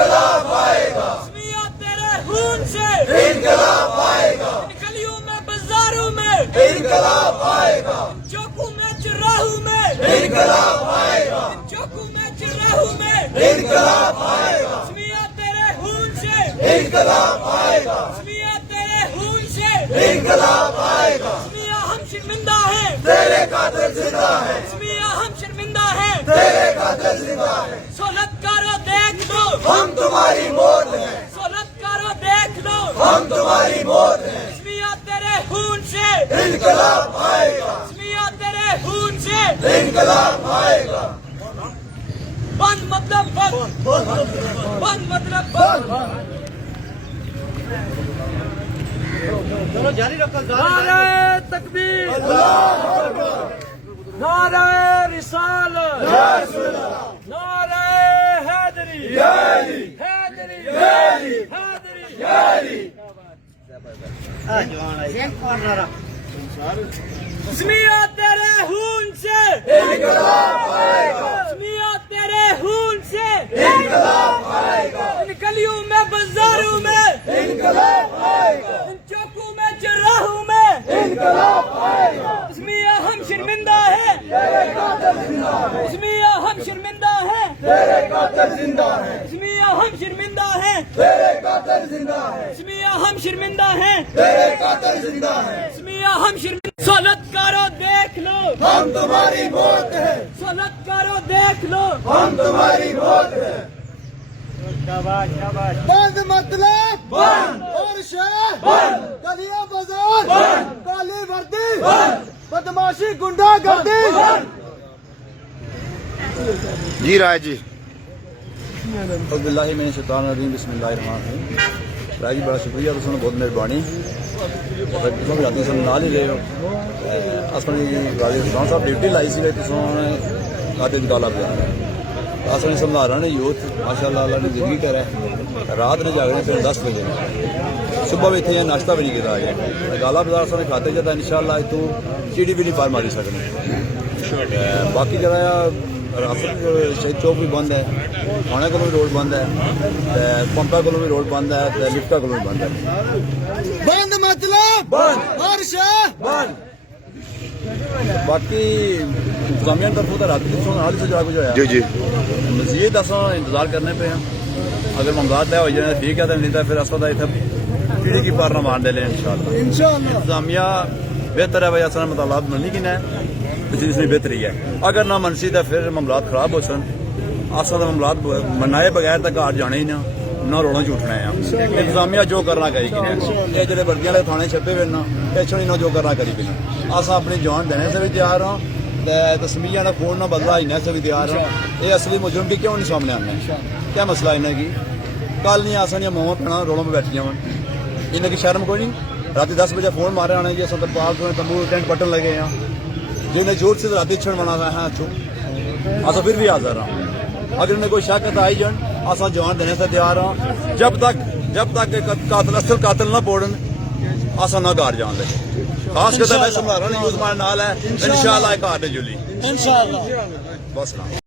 इनकलाब आएगा, स्मिया तेरे खून से इनकलाब आएगा, गलियों में बाजारों में इनकलाब आएगा, चौकों में चौराहों में इनकलाब आएगा, चौकों में चौराहों में इनकलाब आएगा, स्मिया तेरे खून से इनकलाब आएगा, स्मिया तेरे खून से इनकलाब आएगा। स्मिया हम शर्मिंदा हैं, तेरे कातिल जिंदा है, स्मिया हम शर्मिंदा हैं। तेरे कातिल जिंदा है। सोलत करो देख लो, हम तुम्हारी मौत है, सोलत करो देख लो, हम तुम्हारी मौत है। स्मिया तेरे खून से इनकलाब आएगा, स्मिया तेरे खून से इनकलाब आएगा। बंद मतलब बंद, बंद मतलब बंद। नारे तकबीर, नारे रिसालत, नारे हैदरी, हैदरी, हैदरी। स्मिया तेरे खून से इनकलाब आएगा, स्मिया तेरे खून से इनकलाब आएगा, इन गलियों में बाजारों में इनकलाब आएगा, इन चौकों में चौराहों में इनकलाब आएगा। स्मिया हम शर्मिंदा है, तेरे कातिल जिंदा है, स्मिया हम शर्मिंदा है, तेरे कातिल जिंदा है, स्मिया हम शर्मिंदा है, तेरे कातिल जिंदा है, स्मिया हम शर्मिंदा है, तेरे कातिल जिंदा है। स्मिया हम शर्मिंदा। सोलत करो देख लो, हम तुम्हारी मौत है, सोलत करो देख लो। हम तुम्हारी मौत है। बंद मतलब बंद, और शहर बंद, गलियां बाजार बंद, काली वर्दी बंद, बदमाशी गुंडागर्दी बंद। जी राय जी। बिस्मिल्लाहिर्रहमानिर्रहीम। राय जी बड़ा शुक्रिया, तुम बहुत मेहरबानी। तुम राती सन नाल ही रहे हो। असली राजे खान साहब ड्यूटी लाई सी काते गाला पिया असली समझा रहे यूथ माशाअल्लाह अल्लाह ने जिंदगी करे रात ने जागने फिर 10 बजे सुबह भी इतने नाश्ता भी नहीं किया गया गाला बाजार सामने खाते जाता इंशाअल्लाह तू चीड़ी भी नहीं पार मारी सकने। बाकी जरा राफत शहीद चौक भी बंद है, थाने को भी रोड बंद है, पंपा को भी रोड बंद है, लिफ्टा को भी बंद है। बंद मतलब बंद, और शहर बंद। बाकी इंतजामिया तरफ तो रात हाल से जरा कुछ होया जी जी मजीद अस इंतजार करने पे हैं। अगर मामला तय हो जाए ठीक है, तो नहीं तो फिर अस इतने पीढ़ी की पार न मान दे इंशाअल्लाह। इंतजामिया बेहतर है भाई असल मुतालाब मननी कि इसमें बेहतरी है। अगर ना मनसी तो फिर मामलात खराब हो सन असा मामलात मनाए बगैर तो घर जाने ही ना रोड़ा झूठना है। इंतजामिया जो करना करेगी ये जो वर्दियां वाले थाने छपे हुए ना टेंशन ही ना जो करना करी भी अस अपनी जान देने से भी तैयार हाँ, तस्मीया का खून ना बदला इन्हें से भी तैयार हाँ। ये असली मुजरम की क्यों नहीं सामने आना, क्या मसला इन्हें की कल नहीं आसानियां मोह पैना रोलों में बैठी जावन इन्हें की शर्म कोई नहीं। रात 10 बजे फोन मारे आने की असं तरपाल तंबू टेंट बटन लगे हैं जो इन्हें जोर से रात छड़ बना है अस फिर भी हाजिर हाँ। अगर इन्हें कोई शक तो आई जान असा जान देने से तैयार हाँ। जब तक कातिल असल कातिल ना पोड़न असा ना घर जान लगे। खास करके मैं समझा रहा यूथ मारे नाल है इंशाअल्लाह घर जुली इंशाअल्लाह बस ना।